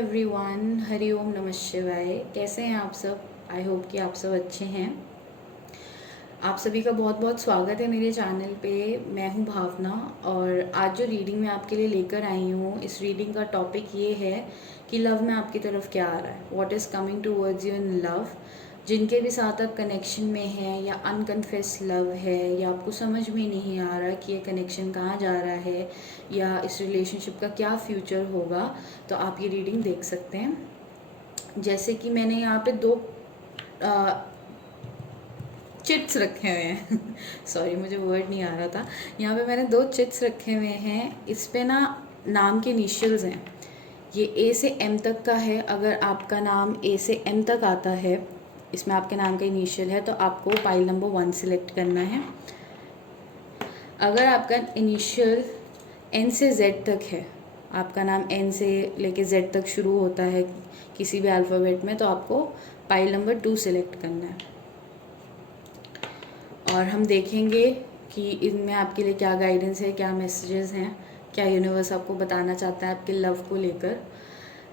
Everyone, Hari Om नमः शिवाय। कैसे हैं आप सब? आई होप कि आप सब अच्छे हैं। आप सभी का बहुत बहुत स्वागत है मेरे चैनल पे। मैं हूं भावना और आज जो रीडिंग मैं आपके लिए लेकर आई हूं, इस रीडिंग का टॉपिक ये है कि लव में आपकी तरफ क्या आ रहा है, what is coming towards you in love. जिनके भी साथ आप कनेक्शन में हैं या अनकन्फेस लव है या आपको समझ में नहीं आ रहा कि ये कनेक्शन कहाँ जा रहा है या इस रिलेशनशिप का क्या फ्यूचर होगा, तो आप ये रीडिंग देख सकते हैं। जैसे कि मैंने यहाँ पे दो चिट्स रखे हुए हैं सॉरी, मुझे वर्ड नहीं आ रहा था। यहाँ पे मैंने दो चिट्स रखे हुए हैं। इस पे ना नाम के इनिशियल्स हैं। ये ए से एम तक का है। अगर आपका नाम ए से एम तक आता है, इसमें आपके नाम का इनिशियल है, तो आपको पाइल नंबर 1 सिलेक्ट करना है। अगर आपका इनिशियल एन से जेड तक है, आपका नाम एन से लेके जेड तक शुरू होता है किसी भी अल्फ़ाबेट में, तो आपको पाइल नंबर 2 सिलेक्ट करना है। और हम देखेंगे कि इनमें आपके लिए क्या गाइडेंस है, क्या मैसेजेस हैं, क्या यूनिवर्स आपको बताना चाहता है आपके लव को लेकर।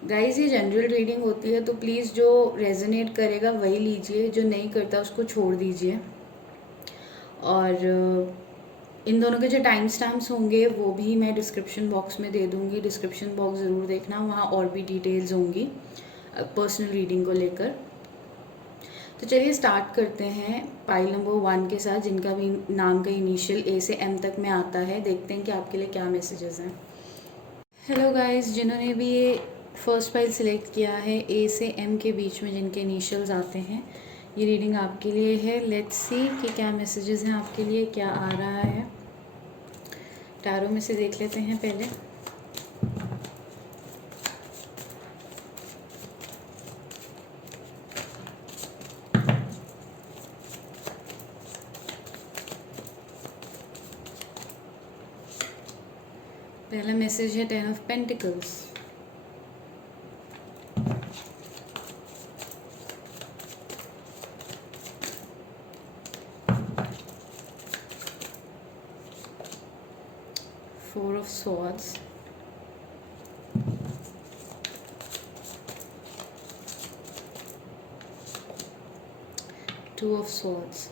गाइस, ये जनरल रीडिंग होती है, तो प्लीज़ जो रेजोनेट करेगा वही लीजिए, जो नहीं करता उसको छोड़ दीजिए। और इन दोनों के जो टाइम स्टैम्प्स होंगे वो भी मैं डिस्क्रिप्शन बॉक्स में दे दूँगी। डिस्क्रिप्शन बॉक्स ज़रूर देखना, वहाँ और भी डिटेल्स होंगी पर्सनल रीडिंग को लेकर। तो चलिए स्टार्ट करते हैं पाइल नंबर 1 के साथ, जिनका भी नाम का इनिशियल ए से एम तक में आता है। देखते हैं कि आपके लिए क्या मैसेजेस हैं। हेलो गाइस, जिन्होंने भी ये फर्स्ट पाइल सिलेक्ट किया है, ए से एम के बीच में जिनके इनिशियल्स आते हैं, ये रीडिंग आपके लिए है। लेट्स सी कि क्या मैसेजेस हैं आपके लिए, क्या आ रहा है। टैरो में से देख लेते हैं पहले। पहला मैसेज है 10 of pentacles, four of swords, to of swords,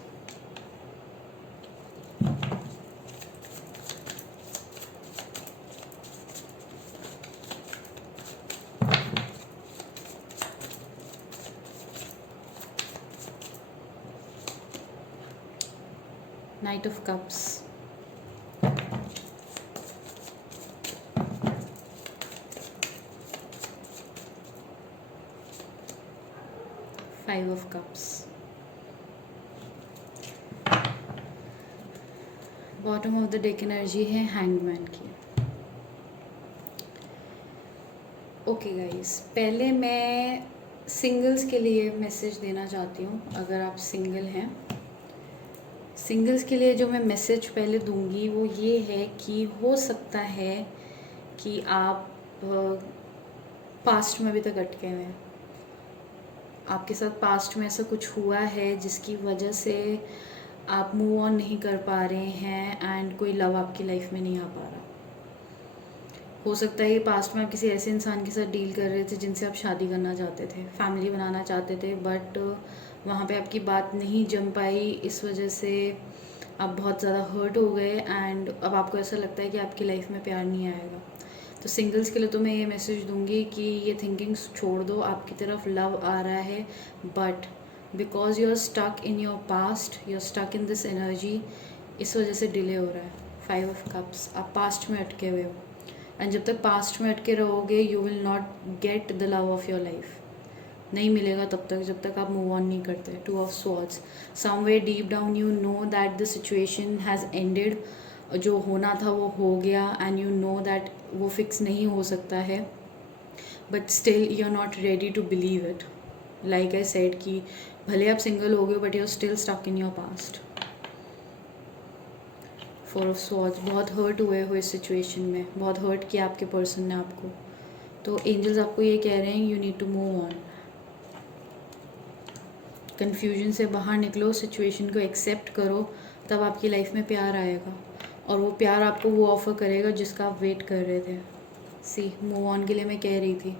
night of cups, five of cups. Bottom of the deck energy है हैंगमैन की। ओके गाइस, पहले मैं सिंगल्स के लिए मैसेज देना चाहती हूँ। अगर आप सिंगल हैं, सिंगल्स के लिए जो मैं मैसेज पहले दूंगी वो ये है कि हो सकता है कि आप पास्ट में अभी तक अटके हुए हैं। आपके साथ पास्ट में ऐसा कुछ हुआ है जिसकी वजह से आप मूव ऑन नहीं कर पा रहे हैं एंड कोई लव आपकी लाइफ में नहीं आ पा रहा। हो सकता है ये पास्ट में आप किसी ऐसे इंसान के साथ डील कर रहे थे जिनसे आप शादी करना चाहते थे, फैमिली बनाना चाहते थे, बट वहाँ पे आपकी बात नहीं जम पाई। इस वजह से आप बहुत ज़्यादा हर्ट हो गए एंड अब आपको ऐसा लगता है कि आपकी लाइफ में प्यार नहीं आएगा। तो सिंगल्स के लिए तो मैं ये मैसेज दूंगी कि ये थिंकिंग्स छोड़ दो, आपकी तरफ लव आ रहा है, but because you are stuck in your past, you are stuck in this energy, इस वजह से डिले हो रहा है। फाइव ऑफ कप्स, आप पास्ट में अटके हुए हो एंड जब तक पास्ट में अटके रहोगे you will not get the love of your life. नहीं मिलेगा तब तक जब तक आप मूव ऑन नहीं करते। Two of swords, somewhere deep down you know that the situation has ended. जो होना था वो हो गया एंड यू नो दैट वो फिक्स नहीं हो सकता है, but still you are not ready to believe it. Like I said कि भले आप सिंगल हो गए but you are still stuck in your past. Four of swords, बहुत हर्ट हुए हो इस सिचुएशन में, बहुत हर्ट किया आपके पर्सन ने आपको। तो एंजल्स आपको ये कह रहे हैं you need to move on. Confusion से बाहर निकलो, सिचुएशन को एक्सेप्ट करो, तब आपकी लाइफ में प्यार आएगा और वो प्यार आपको वो ऑफ़र करेगा जिसका आप वेट कर रहे थे। सी, मूव ऑन के लिए मैं कह रही थी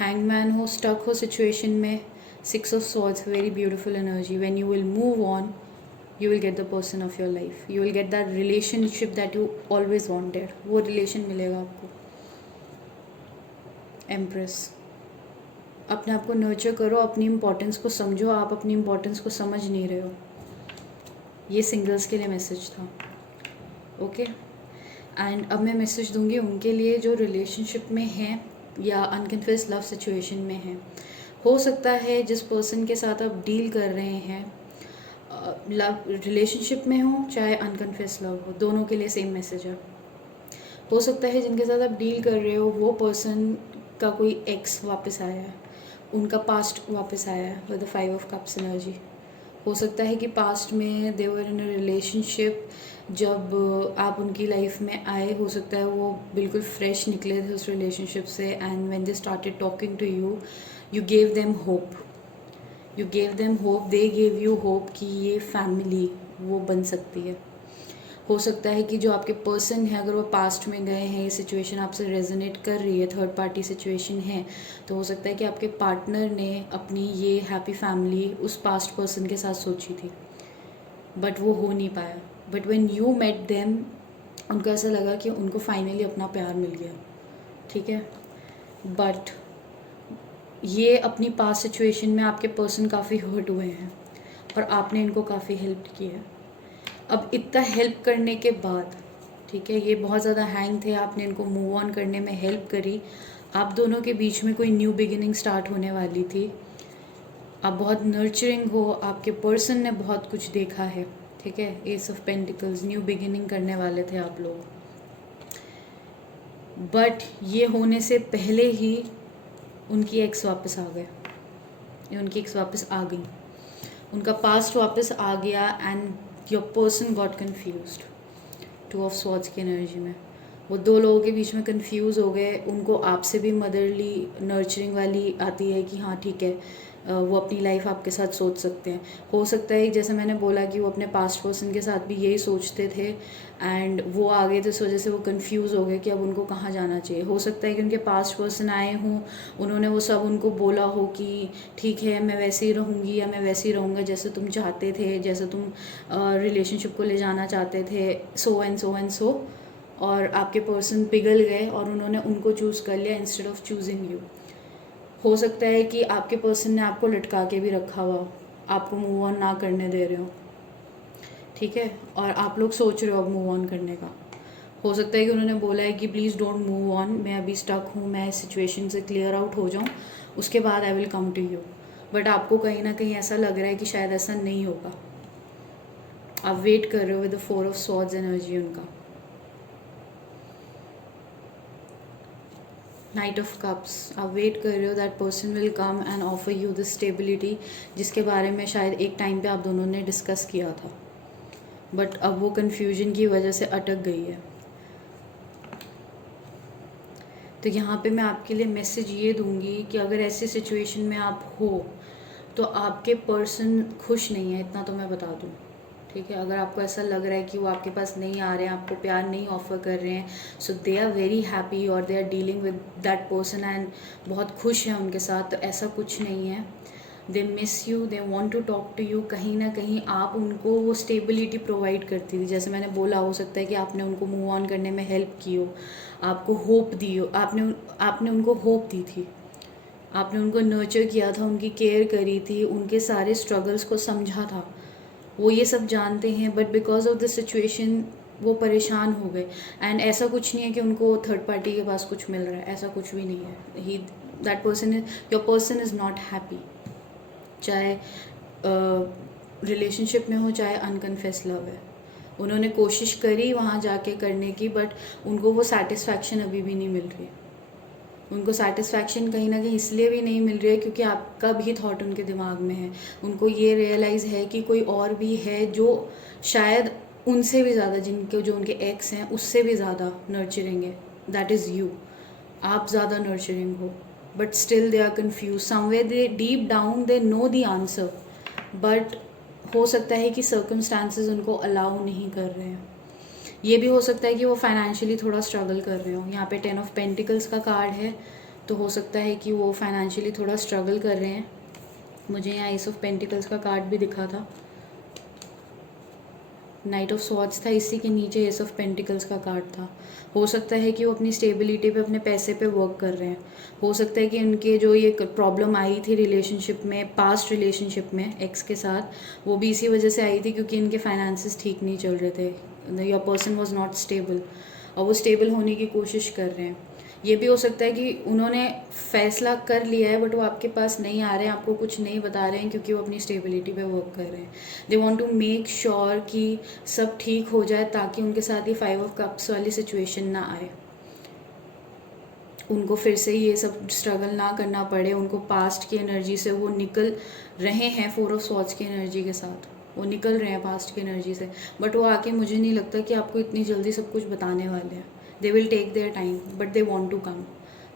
हैंगमैन हो, स्टक हो सिचुएशन में, 6 of swords, very beautiful energy. When you will move on, you will get the person of your life. You will get that relationship that you always wanted. वो रिलेशन मिलेगा आपको. Empress. अपने आप को nurture करो, अपनी importance को समझो. आप अपनी इम्पोर्टेंस को समझ नहीं रहे हो. ये सिंगल्स के लिए मैसेज था. ओके. एंड अब मैं मैसेज दूंगी उनके लिए जो रिलेशनशिप में हैं या अनकन्फेस्ड लव सिचुएशन में हैं. हो सकता है जिस पर्सन के साथ आप डील कर रहे हैं, लव रिलेशनशिप में हो चाहे अनकन्फेस्ड लव हो, दोनों के लिए सेम मैसेज है. हो सकता है जिनके साथ आप डील कर रहे हो वो पर्सन का कोई एक्स वापस आया है, उनका पास्ट वापस आया है with the 5 of cups energy. हो सकता है कि पास्ट में दे वर इन अ रिलेशनशिप, जब आप उनकी लाइफ में आए हो सकता है वो बिल्कुल फ्रेश निकले थे उस रिलेशनशिप से. And when they started talking to you, you gave them hope. You gave them hope, they gave you hope कि ये फैमिली वो बन सकती है. हो सकता है कि जो आपके पर्सन है अगर वो पास्ट में गए हैं, ये सिचुएशन आपसे रेजोनेट कर रही है, थर्ड पार्टी सिचुएशन है, तो हो सकता है कि आपके पार्टनर ने अपनी ये हैप्पी फैमिली उस पास्ट पर्सन के साथ सोची थी, बट वो हो नहीं पाया. But when you met them, उनको ऐसा लगा कि उनको फाइनली अपना प्यार मिल गया. ठीक है. बट ये अपनी पास्ट सिचुएशन में आपके पर्सन काफ़ी हर्ट हुए हैं और आपने इनको काफ़ी हेल्प की है. अब इतना हेल्प करने के बाद, ठीक है, ये बहुत ज़्यादा हैंग थे, आपने इनको मूव ऑन करने में हेल्प करी. आप दोनों के बीच में कोई न्यू बिगिनिंग स्टार्ट होने वाली थी. आप बहुत नर्चरिंग हो, आपके पर्सन ने बहुत कुछ देखा है. ठीक है. S of pentacles, new beginning करने वाले थे आप लोग. बट ये होने से पहले ही उनकी एक्स वापस आ गए, उनकी एक्स वापस आ गई, उनका पास्ट वापस आ गया. And your person got confused. 2 of swords की एनर्जी में वो दो लोगों के बीच में कंफ्यूज हो गए. उनको आपसे भी मदरली नर्चरिंग वाली आती है कि हाँ ठीक है, वो अपनी लाइफ आपके साथ सोच सकते हैं. हो सकता है जैसे मैंने बोला कि वो अपने पास्ट पर्सन के साथ भी यही सोचते थे एंड वो आ गए तो इस वजह से वो कंफ्यूज हो गए कि अब उनको कहाँ जाना चाहिए. हो सकता है कि उनके पास्ट पर्सन आए हों, उन्होंने वो सब उनको बोला हो कि ठीक है मैं वैसे ही रहूँगी या मैं वैसे ही रहूँगा जैसे तुम चाहते थे, जैसे तुम रिलेशनशिप को ले जाना चाहते थे, so and so and so. और आपके पर्सन पिघल गए और उन्होंने उनको चूज़ कर लिया इंस्टेड ऑफ चूजिंग यू. हो सकता है कि आपके पर्सन ने आपको लटका के भी रखा हुआ, आपको मूव ऑन ना करने दे रहे हो. ठीक है. और आप लोग सोच रहे हो अब मूव ऑन करने का. हो सकता है कि उन्होंने बोला है कि प्लीज़ डोंट मूव ऑन, मैं अभी स्टक हूँ, मैं इस सिचुएशन से क्लियर आउट हो जाऊँ, उसके बाद I will come to you. But आपको कहीं ना कहीं ऐसा लग रहा है कि शायद ऐसा नहीं होगा. आप वेट कर रहे हो with the 4 of swords energy उनका. नाइट ऑफ कप्स, आप वेट कर रहे हो that person will come and offer you this stability, जिसके बारे में शायद एक टाइम पे आप दोनों ने डिस्कस किया था, बट अब वो कन्फ्यूजन की वजह से अटक गई है. तो यहाँ पे मैं आपके लिए मैसेज ये दूंगी कि अगर ऐसी सिचुएशन में आप हो तो आपके पर्सन खुश नहीं है, इतना तो मैं बता दूँ. ठीक है. अगर आपको ऐसा लग रहा है कि वो आपके पास नहीं आ रहे हैं, आपको प्यार नहीं ऑफर कर रहे हैं, so they are very happy और they are dealing with that person and बहुत खुश हैं उनके साथ, तो ऐसा कुछ नहीं है. They miss you, they want to talk to you. कहीं ना कहीं आप उनको वो स्टेबिलिटी प्रोवाइड करती थी. जैसे मैंने बोला, हो सकता है कि आपने उनको मूव ऑन करने में हेल्प की हो, आपको होप दी हो, आपने उनको होप दी थी, आपने उनको नर्चर किया था, उनकी केयर करी थी, उनके सारे स्ट्रगल्स को समझा था. वो ये सब जानते हैं, but because of the situation वो परेशान हो गए. एंड ऐसा कुछ नहीं है कि उनको थर्ड पार्टी के पास कुछ मिल रहा है, ऐसा कुछ भी नहीं है. He that person is, your person is not happy, चाहे रिलेशनशिप में हो चाहे अनकन्फेस्ड लव है. उन्होंने कोशिश करी वहाँ जाके करने की, बट उनको वो सेटिस्फैक्शन अभी भी नहीं मिल रही. उनको सेटिस्फैक्शन कहीं ना कहीं इसलिए भी नहीं मिल रही है क्योंकि आपका भी थॉट उनके दिमाग में है. उनको ये रियलाइज़ है कि कोई और भी है जो शायद उनसे भी ज़्यादा, जिनके जो उनके एक्स हैं उससे भी ज़्यादा नर्चरिंग है. That is you. आप ज़्यादा नर्चरिंग हो, but still they are confuse. Somewhere they deep down they know the answer, but हो सकता है कि सर्कमस्टांसेस उनको अलाउ नहीं कर रहे हैं. ये भी हो सकता है कि वो फाइनेंशियली थोड़ा स्ट्रगल कर रहे हो. यहाँ पे 10 ऑफ पेंटिकल्स का कार्ड है. तो हो सकता है कि वो फाइनेंशियली थोड़ा स्ट्रगल कर रहे हैं। मुझे यहाँ एस ऑफ पेंटिकल्स का कार्ड भी दिखा था, नाइट ऑफ स्वॉर्ड्स था, इसी के नीचे एस ऑफ पेंटिकल्स का कार्ड था। हो सकता है कि वो अपनी स्टेबिलिटी पे, अपने पैसे पे वर्क कर रहे हैं। हो सकता है कि उनके जो ये प्रॉब्लम आई थी रिलेशनशिप में, पास्ट रिलेशनशिप में एक्स के साथ, वो भी इसी वजह से आई थी क्योंकि इनके फाइनेंसेस ठीक नहीं चल रहे थे। Your person was not stable, और वो स्टेबल होने की कोशिश कर रहे हैं। ये भी हो सकता है कि उन्होंने फैसला कर लिया है बट वो आपके पास नहीं आ रहे हैं, आपको कुछ नहीं बता रहे हैं क्योंकि वो अपनी स्टेबिलिटी पे वर्क कर रहे हैं। They want to make sure कि सब ठीक हो जाए ताकि उनके साथ ही 5 ऑफ कप्स वाली सिचुएशन ना आए, उनको फिर से ये सब स्ट्रगल ना करना पड़े। उनको पास्ट की एनर्जी से वो निकल रहे हैं, 4 ऑफ स्वॉर्ड्स की एनर्जी के साथ वो निकल रहे हैं पास्ट की एनर्जी से, बट वो आके मुझे नहीं लगता कि आपको इतनी जल्दी सब कुछ बताने वाले हैं। They will take their time, but they want to come.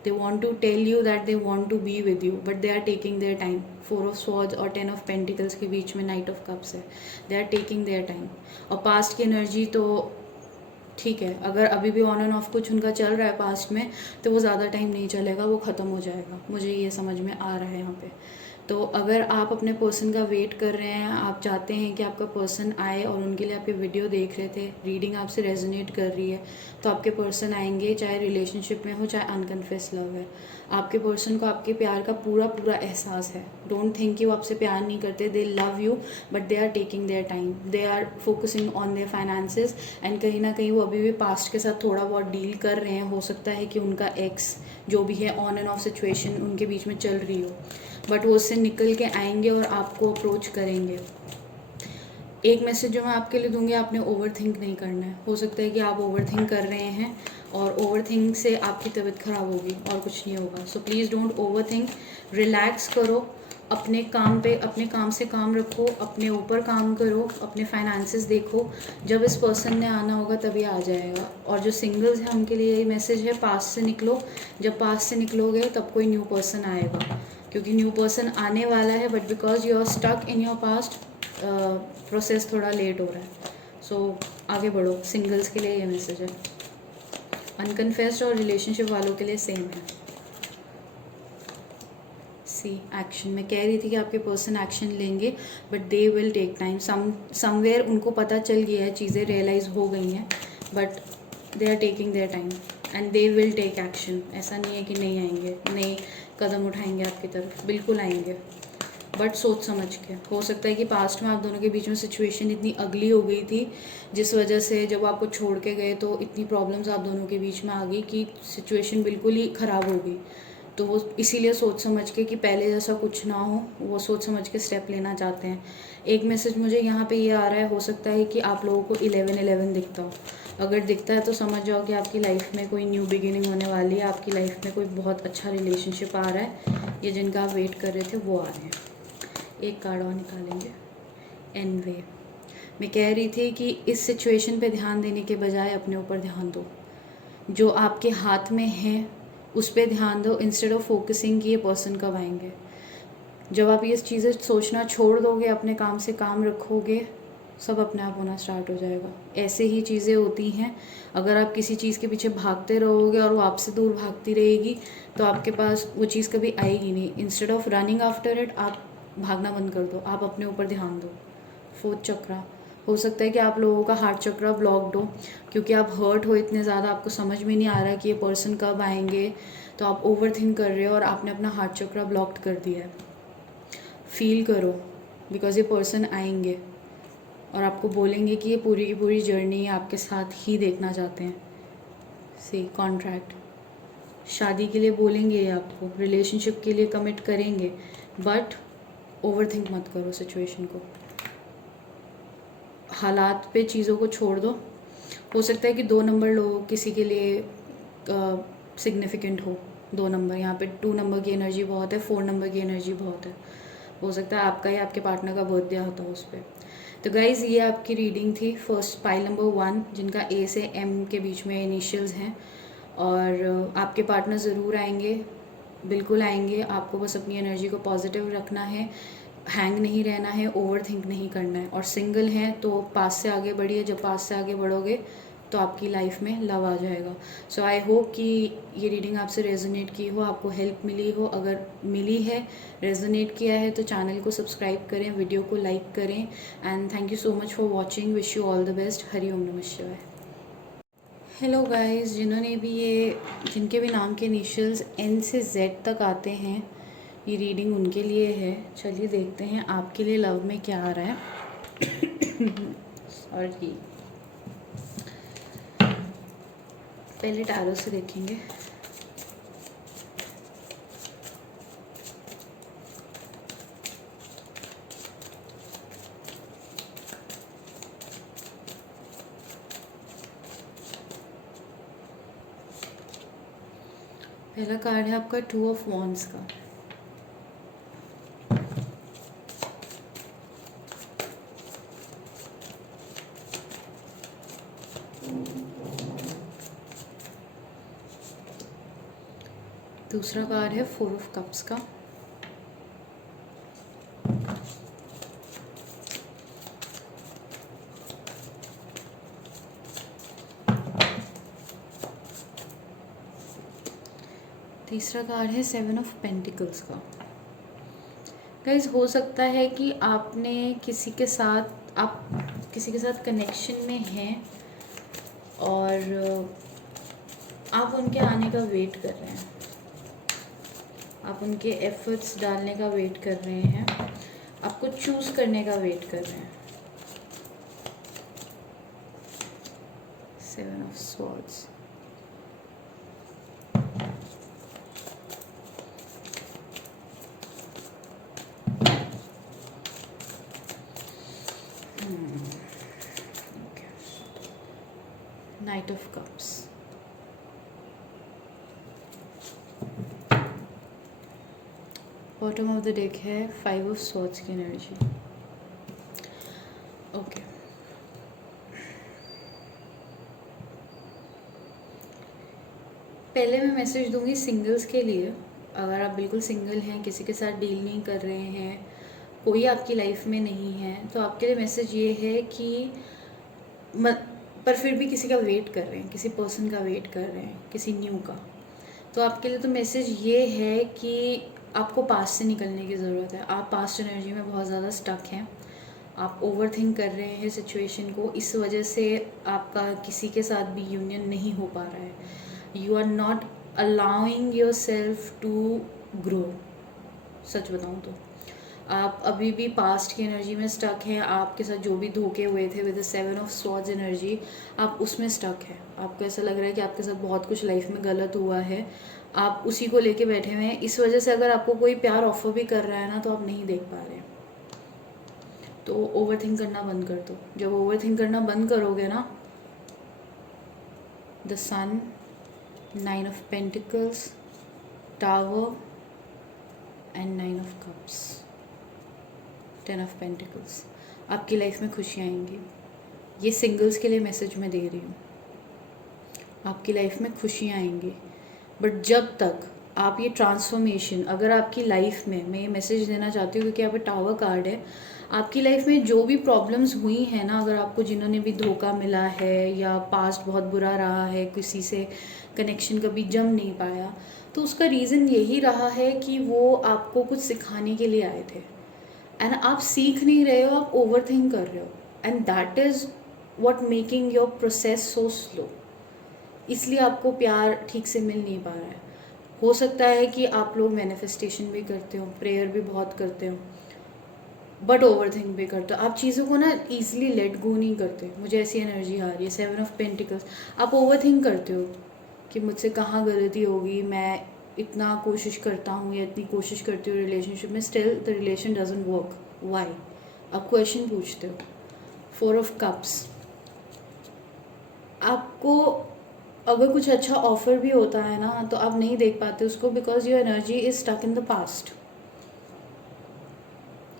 They want to tell you that they want to be with you, but they are taking their time. 4 of Swords और 10 of Pentacles के बीच में Knight of Cups है. They are taking their time. और past की energy तो ठीक है, अगर अभी भी ऑन एंड ऑफ कुछ उनका चल रहा है पास्ट में, तो वो ज़्यादा टाइम नहीं चलेगा, वो ख़त्म हो जाएगा। मुझे ये समझ में आ रहा है यहाँ पे। तो अगर आप अपने पर्सन का वेट कर रहे हैं, आप चाहते हैं कि आपका पर्सन आए और उनके लिए आपके वीडियो देख रहे थे, रीडिंग आपसे रेजोनेट कर रही है, तो आपके पर्सन आएंगे, चाहे रिलेशनशिप में हो चाहे अनकन्फेस लव है। आपके पर्सन को आपके प्यार का पूरा पूरा एहसास है। डोंट थिंक कि वो आपसे प्यार नहीं करते, they love you, but they are taking their time, they are focusing on their finances, and कहीं ना कहीं वो अभी भी पास्ट के साथ थोड़ा बहुत डील कर रहे हैं। हो सकता है कि उनका एक्स जो भी है, ऑन एंड ऑफ सिचुएशन उनके बीच में चल रही हो, बट वो उससे निकल के आएंगे और आपको अप्रोच करेंगे। एक मैसेज जो मैं आपके लिए दूंगी, आपने ओवर थिंक नहीं करना है। हो सकता है कि आप ओवर थिंक कर रहे हैं और ओवर थिंक से आपकी तबीयत ख़राब होगी और कुछ नहीं होगा। So please don't over think, relax करो, अपने काम पे, अपने काम से काम रखो, अपने ऊपर काम करो, अपने फाइनेंसेस देखो। जब इस पर्सन ने आना होगा तभी आ जाएगा। और जो सिंगल्स हैं उनके लिए ये मैसेज है, पास्ट से निकलो। जब पास्ट से निकलोगे तब कोई न्यू पर्सन आएगा, क्योंकि न्यू पर्सन आने वाला है, but because you are stuck in your past, process थोड़ा लेट हो रहा है। सो आगे बढ़ो। सिंगल्स के लिए ये मैसेज है। अनकन्फेस्ड और रिलेशनशिप वालों के लिए सेम है। सी एक्शन, मैं कह रही थी कि आपके पर्सन एक्शन लेंगे, but they will take time. Somewhere उनको पता चल गया है, चीज़ें रियलाइज़ हो गई हैं, but they are taking their time and they will take action. ऐसा नहीं है कि नहीं आएंगे, नहीं कदम उठाएंगे आपकी तरफ, बिल्कुल आएंगे, बट सोच समझ के। हो सकता है कि पास्ट में आप दोनों के बीच में सिचुएशन इतनी अगली हो गई थी, जिस वजह से जब आपको छोड़ के गए तो इतनी प्रॉब्लम्स आप दोनों के बीच में आ गई कि सिचुएशन बिल्कुल ही ख़राब हो गई। तो वो इसीलिए सोच समझ के, कि पहले जैसा कुछ ना हो, वो सोच समझ के स्टेप लेना चाहते हैं। एक मैसेज मुझे यहाँ पे ये आ रहा है, हो सकता है कि आप लोगों को 11-11 दिखता हो। अगर दिखता है तो समझ जाओ कि आपकी लाइफ में कोई न्यू बिगिनिंग होने वाली है, आपकी लाइफ में कोई बहुत अच्छा रिलेशनशिप आ रहा है। ये जिनका आप वेट कर रहे थे वो आ रहे हैं। एक कार्ड और निकालेंगे, एनवे। मैं कह रही थी कि इस सिचुएशन पे ध्यान देने के बजाय अपने ऊपर ध्यान दो। जो आपके हाथ में है उस पर ध्यान दो, इंस्टेड ऑफ फोकसिंग कि ये पर्सन कब आएंगे। जब आप ये चीज़ें सोचना छोड़ दोगे, अपने काम से काम रखोगे, सब अपने आप होना स्टार्ट हो जाएगा। ऐसे ही चीज़ें होती हैं। अगर आप किसी चीज़ के पीछे भागते रहोगे और वो आपसे दूर भागती रहेगी, तो आपके पास वो चीज़ कभी आएगी नहीं। Instead of running after it, आप भागना बंद कर दो, आप अपने ऊपर ध्यान दो। 4th चक्रा, हो सकता है कि आप लोगों का हार्ट चक्रा ब्लॉक्ड हो, क्योंकि आप हर्ट हो इतने ज़्यादा, आपको समझ में नहीं आ रहा कि ये पर्सन कब आएंगे, तो आप ओवर थिंक कर रहे हो और आपने अपना हार्ट चक्रा ब्लॉक्ड कर दिया है। फील करो, बिकॉज ये पर्सन आएंगे और आपको बोलेंगे कि ये पूरी की पूरी जर्नी आपके साथ ही देखना चाहते हैं। सी कॉन्ट्रैक्ट, शादी के लिए बोलेंगे ये आपको, रिलेशनशिप के लिए कमिट करेंगे, बट ओवर थिंक मत करो सिचुएशन को। हालात पे चीज़ों को छोड़ दो। हो सकता है कि 2 नंबर लोग किसी के लिए सिग्निफिकेंट हो। 2 नंबर, यहाँ पे 2 नंबर की एनर्जी बहुत है, 4 नंबर की एनर्जी बहुत है। हो सकता है आपका या आपके पार्टनर का बर्थडे होता हो उस पर। तो गाइज़, ये आपकी रीडिंग थी फर्स्ट पाइल नंबर 1, जिनका ए से एम के बीच में इनिशियल्स हैं। और आपके पार्टनर ज़रूर आएंगे, बिल्कुल आएंगे। आपको बस अपनी एनर्जी को पॉजिटिव रखना है, हैंग नहीं रहना है, ओवर थिंक नहीं करना है। और सिंगल हैं तो पास से आगे बढ़िए। जब पास से आगे बढ़ोगे तो आपकी लाइफ में लव आ जाएगा। सो आई होप कि ये रीडिंग आपसे रेजोनेट की हो, आपको हेल्प मिली हो। अगर मिली है, रेजोनेट किया है, तो चैनल को सब्सक्राइब करें, वीडियो को लाइक करें। And thank you so much for watching. Wish you all the best. Hari Om नमः शिवाय। हेलो गाइस, जिनके भी नाम के इनिशियल्स एन से जेड तक आते हैं, ये रीडिंग उनके लिए है। चलिए देखते हैं आपके लिए लव में क्या आ रहा है। और ये पहले टैरो से देखेंगे। पहला कार्ड है आपका 2 ऑफ वॉन्ड्स का। दूसरा कार्ड है 4 ऑफ कप्स का। तीसरा कार्ड है 7 ऑफ पेंटिकल्स का। गाइस, हो सकता है कि आप किसी के साथ कनेक्शन में हैं और आप उनके आने का वेट कर रहे हैं, आप उनके एफर्ट्स डालने का वेट कर रहे हैं, आपको चूज़ करने का वेट कर रहे हैं। 7 of swords. Night of cups. Bottom of the deck है 5 ऑफ स्वॉर्ड्स की एनर्जी। ओके, पहले मैं मैसेज दूंगी सिंगल्स के लिए। अगर आप बिल्कुल सिंगल हैं, किसी के साथ डील नहीं कर रहे हैं, कोई आपकी लाइफ में नहीं है, तो आपके लिए मैसेज ये है कि पर फिर भी किसी का वेट कर रहे हैं, किसी पर्सन का वेट कर रहे हैं, किसी न्यू का, तो आपके लिए तो मैसेज ये है कि आपको पास्ट से निकलने की ज़रूरत है। आप पास्ट एनर्जी में बहुत ज़्यादा स्टक हैं, आप ओवर थिंक कर रहे हैं सिचुएशन को, इस वजह से आपका किसी के साथ भी यूनियन नहीं हो पा रहा है। You are not allowing yourself to grow. सच बताऊँ तो आप अभी भी पास्ट की एनर्जी में स्टक हैं। आपके साथ जो भी धोखे हुए थे विद 7 ऑफ स्वॉर्ड्स एनर्जी, आप उसमें स्टक है। आपको ऐसा लग रहा है कि आपके साथ बहुत कुछ लाइफ में गलत हुआ है, आप उसी को लेके बैठे हुए हैं। इस वजह से अगर आपको कोई प्यार ऑफर भी कर रहा है ना, तो आप नहीं देख पा रहे। तो ओवर थिंक करना बंद कर दो। जब ओवर थिंक करना बंद करोगे ना, the sun, 9 of pentacles, tower and 9 of cups, 10 of pentacles, आपकी लाइफ में खुशियाँ आएंगी। ये सिंगल्स के लिए मैसेज मैं दे रही हूँ, आपकी लाइफ में खुशियाँ आएंगी। बट जब तक आप ये ट्रांसफॉर्मेशन, अगर आपकी लाइफ में, मैं ये मैसेज देना चाहती हूँ क्योंकि यहाँ पे टावर कार्ड है, आपकी लाइफ में जो भी प्रॉब्लम्स हुई हैं ना, अगर आपको जिन्होंने भी धोखा मिला है या पास्ट बहुत बुरा रहा है, किसी से कनेक्शन कभी जम नहीं पाया, तो उसका रीज़न यही रहा है कि वो आपको कुछ सिखाने के लिए आए थे एंड आप सीख नहीं रहे हो, आप ओवर थिंक कर रहे हो, and that is what making your process so slow. इसलिए आपको प्यार ठीक से मिल नहीं पा रहा है। हो सकता है कि आप लोग मैनिफेस्टेशन भी करते हो, प्रेयर भी बहुत करते हो, बट ओवर थिंक भी करते हो। आप चीज़ों को ना ईजिली लेट गो नहीं करते। मुझे ऐसी एनर्जी आ रही है 7 ऑफ पेंटिकल्स। आप ओवर थिंक करते हो कि मुझसे कहाँ गलती होगी, मैं इतना कोशिश करता हूँ या इतनी कोशिश करती हूँ रिलेशनशिप में, still the relation doesn't work. Why? आप क्वेश्चन पूछते हो। 4 ऑफ कप्स, आपको अगर कुछ अच्छा ऑफर भी होता है ना, तो आप नहीं देख पाते उसको, because your energy is stuck in the past.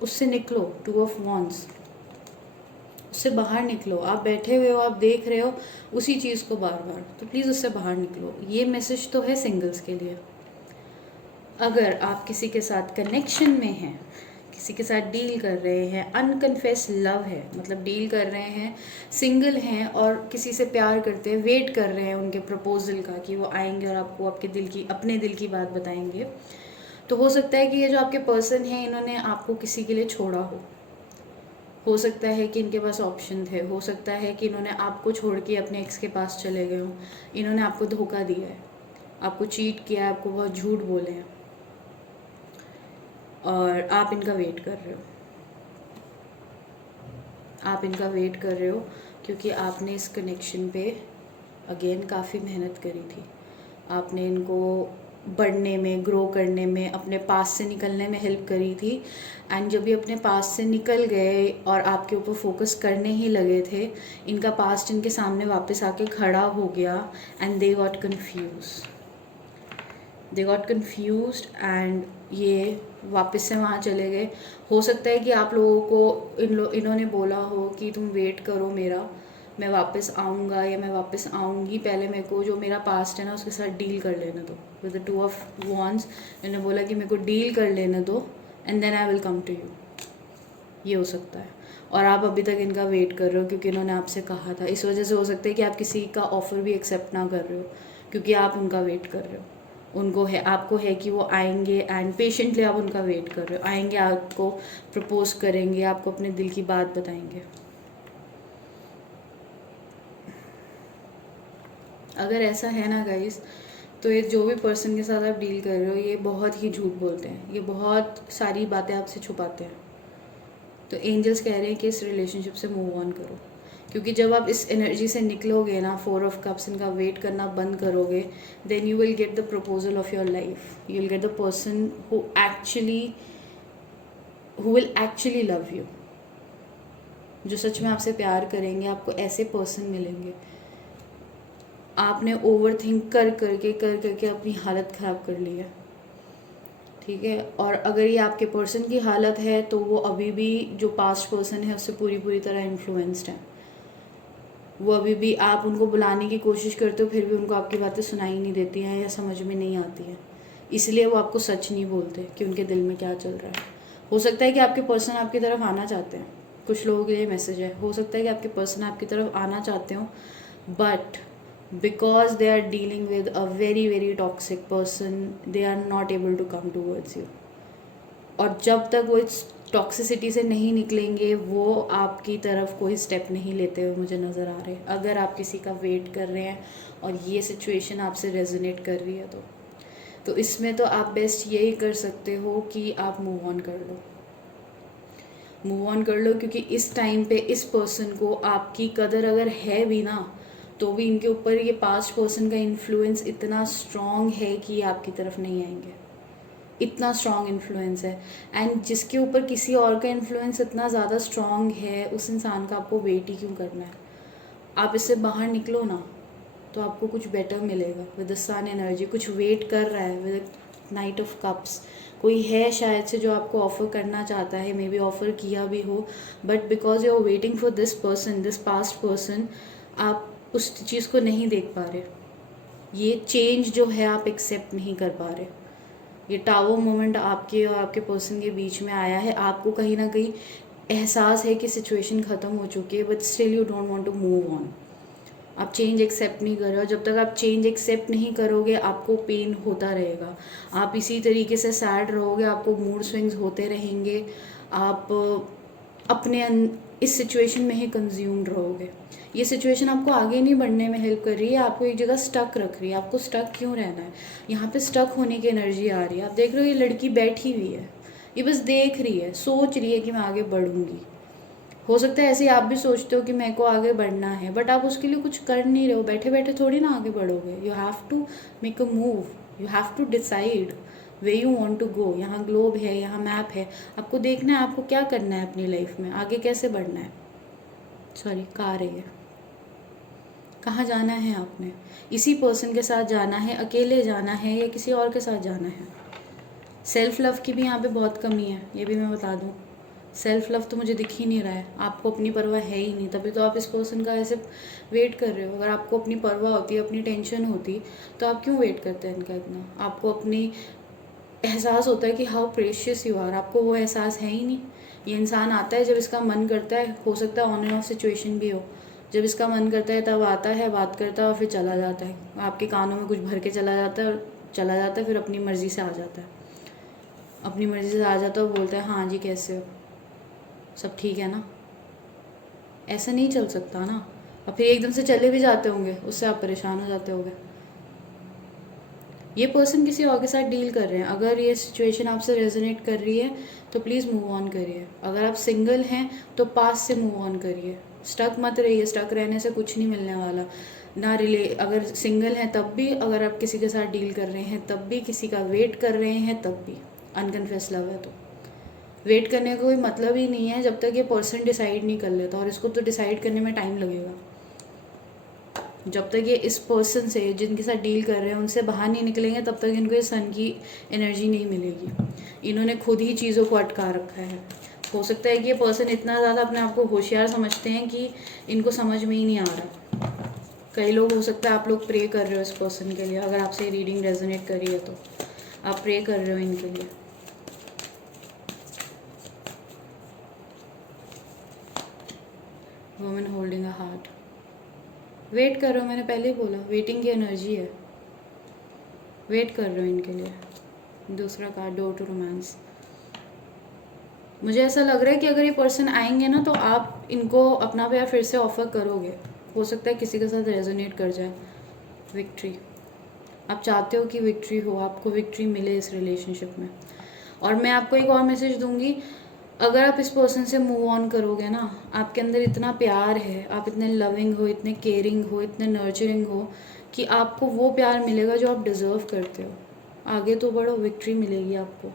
उससे निकलो। 2 ऑफ वॉन्ड्स, उससे बाहर निकलो। आप बैठे हुए हो, आप देख रहे हो उसी चीज़ को बार बार, तो प्लीज़ उससे बाहर निकलो। ये मैसेज तो है सिंगल्स के लिए। अगर आप किसी के साथ कनेक्शन में हैं, किसी के साथ डील कर रहे हैं, अनकन्फेस लव है, मतलब डील कर रहे हैं, सिंगल हैं और किसी से प्यार करते हैं, वेट कर रहे हैं उनके प्रपोजल का कि वो आएंगे और आपको अपने दिल की बात बताएंगे, तो हो सकता है कि ये जो आपके पर्सन हैं इन्होंने आपको किसी के लिए छोड़ा हो सकता है कि इनके पास ऑप्शन थे, हो सकता है कि इन्होंने आपको छोड़ के अपने एक्स के पास चले गए हों, इन्होंने आपको धोखा दिया है, आपको चीट किया है, आपको बहुत झूठ बोले हैं और आप इनका वेट कर रहे हो। आप इनका वेट कर रहे हो क्योंकि आपने इस कनेक्शन पे अगेन काफ़ी मेहनत करी थी। आपने इनको बढ़ने में, ग्रो करने में, अपने पास से निकलने में हेल्प करी थी। एंड जब ये अपने पास से निकल गए और आपके ऊपर फोकस करने ही लगे थे, इनका पास्ट इनके सामने वापस आके खड़ा हो गया and they got confused and ये वापस से वहाँ चले गए। हो सकता है कि आप लोगों को इन्होंने बोला हो कि तुम वेट करो मेरा, मैं वापस आऊँगा या मैं वापस आऊँगी, पहले मेरे को जो मेरा पास्ट है ना उसके साथ डील कर लेने दो। विद द 2 ऑफ वॉन्ड्स इन्होंने बोला कि मेरे को डील कर लेने दो and then I will come to you. ये हो सकता है और आप अभी तक इनका वेट कर रहे हो क्योंकि इन्होंने आपसे कहा था। इस वजह से हो सकता है कि आप किसी का ऑफ़र भी एक्सेप्ट ना कर रहे हो क्योंकि आप उनका वेट कर रहे हो। आपको है कि वो आएंगे एंड पेशेंटली आप उनका वेट कर रहे हो, आएंगे, आपको प्रपोज करेंगे, आपको अपने दिल की बात बताएंगे। अगर ऐसा है ना गाइस, तो ये जो भी पर्सन के साथ आप डील कर रहे हो ये बहुत ही झूठ बोलते हैं, ये बहुत सारी बातें आपसे छुपाते हैं। तो एंजल्स कह रहे हैं कि इस रिलेशनशिप से मूव ऑन करो क्योंकि जब आप इस एनर्जी से निकलोगे ना, 4 ऑफ कप्स, इनका वेट करना बंद करोगे, then you will get the proposal of your life. You will get the person who will actually love you, जो सच में आपसे प्यार करेंगे। आपको ऐसे पर्सन मिलेंगे। आपने ओवर थिंक कर करके अपनी हालत ख़राब कर ली है, ठीक है। और अगर ये आपके पर्सन की हालत है तो वो अभी भी जो पास्ट पर्सन है उससे पूरी तरह इन्फ्लुएंस्ड है। वो अभी भी, आप उनको बुलाने की कोशिश करते हो फिर भी उनको आपकी बातें सुनाई नहीं देती हैं या समझ में नहीं आती हैं, इसलिए वो आपको सच नहीं बोलते कि उनके दिल में क्या चल रहा है। हो सकता है कि आपके पर्सन आपकी तरफ आना चाहते हैं, कुछ लोगों के लिए मैसेज है, हो सकता है कि आपके पर्सन आपकी तरफ आना चाहते हो, but because they are dealing with a very toxic person, they are not able to come towards you. और जब तक वो इस टॉक्सिसिटी से नहीं निकलेंगे वो आपकी तरफ कोई स्टेप नहीं लेते हुए मुझे नज़र आ रहे। अगर आप किसी का वेट कर रहे हैं और ये सिचुएशन आपसे रेजोनेट कर रही है तो इसमें तो आप बेस्ट यही कर सकते हो कि आप मूव ऑन कर लो क्योंकि इस टाइम पे इस पर्सन को आपकी कदर अगर है भी ना, तो भी इनके ऊपर ये पास्ट पर्सन का इन्फ्लुएंस इतना स्ट्रॉन्ग है कि आपकी तरफ नहीं आएंगे, इतना स्ट्रॉन्ग इन्फ्लुएंस है। एंड जिसके ऊपर किसी और का इन्फ्लुएंस इतना ज़्यादा स्ट्रॉन्ग है, उस इंसान का आपको वेट ही क्यों करना है। आप इससे बाहर निकलो ना तो आपको कुछ बेटर मिलेगा। विद द सन एनर्जी कुछ वेट कर रहा है, विद नाइट ऑफ कप्स कोई है शायद से जो आपको ऑफ़र करना चाहता है, मे बी ऑफ़र किया भी हो, but because you are waiting for this person, this past person, आप उस चीज़ को नहीं देख पा रहे। ये चेंज जो है आप एक्सेप्ट नहीं कर पा रहे। ये टावर मोमेंट आपके और आपके पर्सन के बीच में आया है, आपको कहीं ना कहीं एहसास है कि सिचुएशन ख़त्म हो चुकी है, but still you don't want to move on. आप चेंज एक्सेप्ट नहीं कर रहे हो। जब तक आप चेंज एक्सेप्ट नहीं करोगे आपको पेन होता रहेगा, आप इसी तरीके से सैड रहोगे, आपको मूड स्विंग्स होते रहेंगे, आप अपने इस सिचुएशन में ही कंज्यूम्ड रहोगे। ये सिचुएशन आपको आगे नहीं बढ़ने में हेल्प कर रही है, आपको एक जगह स्टक रख रही है। आपको स्टक क्यों रहना है? यहाँ पे स्टक होने की एनर्जी आ रही है। आप देख रहे हो ये लड़की बैठी हुई है, ये बस देख रही है, सोच रही है कि मैं आगे बढ़ूँगी। हो सकता है ऐसे आप भी सोचते हो कि मेरे को आगे बढ़ना है, बट आप उसके लिए कुछ कर नहीं रहे हो। बैठे बैठे थोड़ी ना आगे बढ़ोगे। You have to make a move, you have to decide way you want to go. यहाँ ग्लोब है, यहाँ मैप है, आपको देखना है आपको क्या करना है अपनी लाइफ में, आगे कैसे बढ़ना है। सॉरी, कहाँ रही है, कहाँ जाना है आपने? इसी पर्सन के साथ जाना है, अकेले जाना है या किसी और के साथ जाना है? सेल्फ लव की भी यहाँ पे बहुत कमी है, ये भी मैं बता दूँ। सेल्फ लव तो मुझे दिख ही नहीं रहा है, आपको अपनी परवाह है ही नहीं, तभी तो आप इस पर्सन का ऐसे वेट कर रहे हो। अगर आपको अपनी परवाह होती, अपनी टेंशन होती, तो आप क्यों वेट करते हैं इनका इतना? आपको अपनी एहसास होता है कि हाउ प्रेशियस यू आर। आपको वो एहसास है ही नहीं। ये इंसान आता है जब इसका मन करता है, हो सकता है ऑन एंड ऑफ सिचुएशन भी हो, जब इसका मन करता है तब आता है, बात करता है और फिर चला जाता है। आपके कानों में कुछ भर के चला जाता है और चला जाता है, फिर अपनी मर्ज़ी से आ जाता है। अपनी मर्ज़ी से आ जाता है और बोलता है हाँ जी कैसे हो, सब ठीक है ना। ऐसा नहीं चल सकता ना। और फिर एकदम से चले भी जाते होंगे, उससे आप परेशान हो जाते होंगे। ये पर्सन किसी और के साथ डील कर रहे हैं। अगर ये सिचुएशन आपसे रेजोनेट कर रही है तो प्लीज़ मूव ऑन करिए। अगर आप सिंगल हैं तो पास से मूव ऑन करिए। स्टक मत रहिए, स्टक रहने से कुछ नहीं मिलने वाला ना। अगर सिंगल हैं तब भी, अगर आप किसी के साथ डील कर रहे हैं तब भी, किसी का वेट कर रहे हैं तब भी, अनकन्फेस लव है तो वेट करने का कोई मतलब ही नहीं है जब तक ये पर्सन डिसाइड नहीं कर लेता। और इसको तो डिसाइड करने में टाइम लगेगा। जब तक ये इस पर्सन से, जिनके साथ डील कर रहे हैं, उनसे बाहर नहीं निकलेंगे तब तक इनको ये सन की एनर्जी नहीं मिलेगी। इन्होंने खुद ही चीज़ों को अटका रखा है। हो सकता है कि ये पर्सन इतना ज़्यादा अपने आप को होशियार समझते हैं कि इनको समझ में ही नहीं आ रहा। कई लोग, हो सकता है आप लोग प्रे कर रहे हो इस पर्सन के लिए। अगर आपसे रीडिंग रेजोनेट करी है तो आप प्रे कर रहे हो इनके लिए। Woman holding a heart, wait कर रहे हो। मैंने पहले ही बोला वेटिंग की एनर्जी है। वेट कर रहे हो इनके लिए। दूसरा कार्ड, डोर टू रोमांस। मुझे ऐसा लग रहा है कि अगर ये पर्सन आएंगे ना तो आप इनको अपना प्यार फिर से ऑफर करोगे। हो सकता है किसी के साथ रेजोनेट कर जाए। विक्ट्री, आप चाहते हो कि विक्ट्री हो, आपको विक्ट्री मिले इस रिलेशनशिप में। और मैं आपको एक और मैसेज दूंगी, अगर आप इस पर्सन से मूव ऑन करोगे ना, आपके अंदर इतना प्यार है, आप इतने लविंग हो, इतने केयरिंग हो, इतने नर्चरिंग हो कि आपको वो प्यार मिलेगा जो आप डिज़र्व करते हो। आगे तो बढ़ो, विक्ट्री मिलेगी आपको।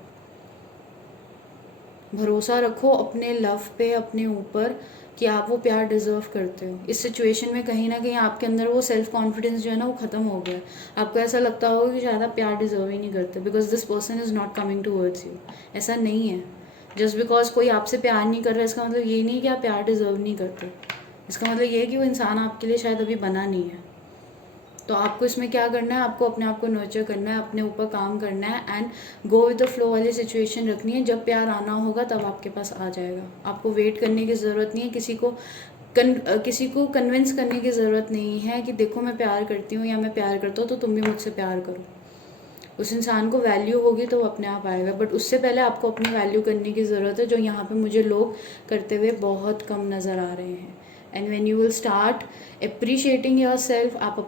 भरोसा रखो अपने लव पे, अपने ऊपर, कि आप वो प्यार डिज़र्व करते हो। इस सिचुएशन में कहीं ना कहीं आपके अंदर वो सेल्फ कॉन्फिडेंस जो है ना वो ख़त्म हो गया। आपको ऐसा लगता होगा कि शायद आप प्यार डिज़र्व ही नहीं करते, because this person is not coming towards you. ऐसा नहीं है। जस्ट बिकॉज कोई आपसे प्यार नहीं कर रहा है इसका मतलब ये नहीं कि आप प्यार डिज़र्व नहीं करते। इसका मतलब ये है कि वो इंसान आपके लिए शायद अभी बना नहीं है। तो आपको इसमें क्या करना है, आपको अपने आप को नर्चर करना है, अपने ऊपर काम करना है and go with the flow वाली सिचुएशन रखनी है। जब प्यार आना होगा तब आपके पास आ जाएगा। आपको वेट करने की ज़रूरत नहीं है। किसी को कन्विंस करने की ज़रूरत नहीं है कि देखो मैं प्यार करती हूँ या मैं प्यार करता हूँ तो तुम भी मुझसे प्यार करो। उस इंसान को वैल्यू होगी तो वो अपने आप आएगा, बट उससे पहले आपको अपनी वैल्यू करने की ज़रूरत है, जो यहाँ पे मुझे लोग करते हुए बहुत कम नज़र आ रहे हैं। And when you will start appreciating your self, आप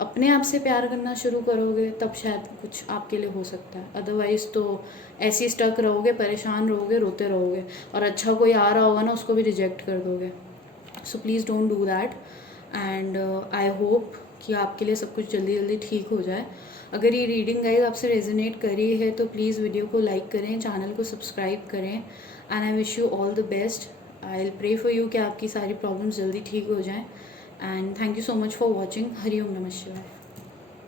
अपने आप से प्यार करना शुरू करोगे, तब शायद कुछ आपके लिए हो सकता है। अदरवाइज़ तो ऐसे ही स्टक रहोगे, परेशान रहोगे, रोते रहोगे, और अच्छा कोई आ रहा होगा ना उसको भी रिजेक्ट कर दोगे। So please don't do that. And I hope कि आपके लिए सब कुछ जल्दी जल्दी ठीक हो जाए। अगर ये रीडिंग गाइस आपसे रेजोनेट करी है तो प्लीज़ वीडियो को लाइक करें, चैनल को सब्सक्राइब करें, and I wish you all the best. I will pray for you कि आपकी सारी प्रॉब्लम्स जल्दी ठीक हो जाएं। एंड thank you so much for वॉचिंग। हरि ओम नमः शिवाय।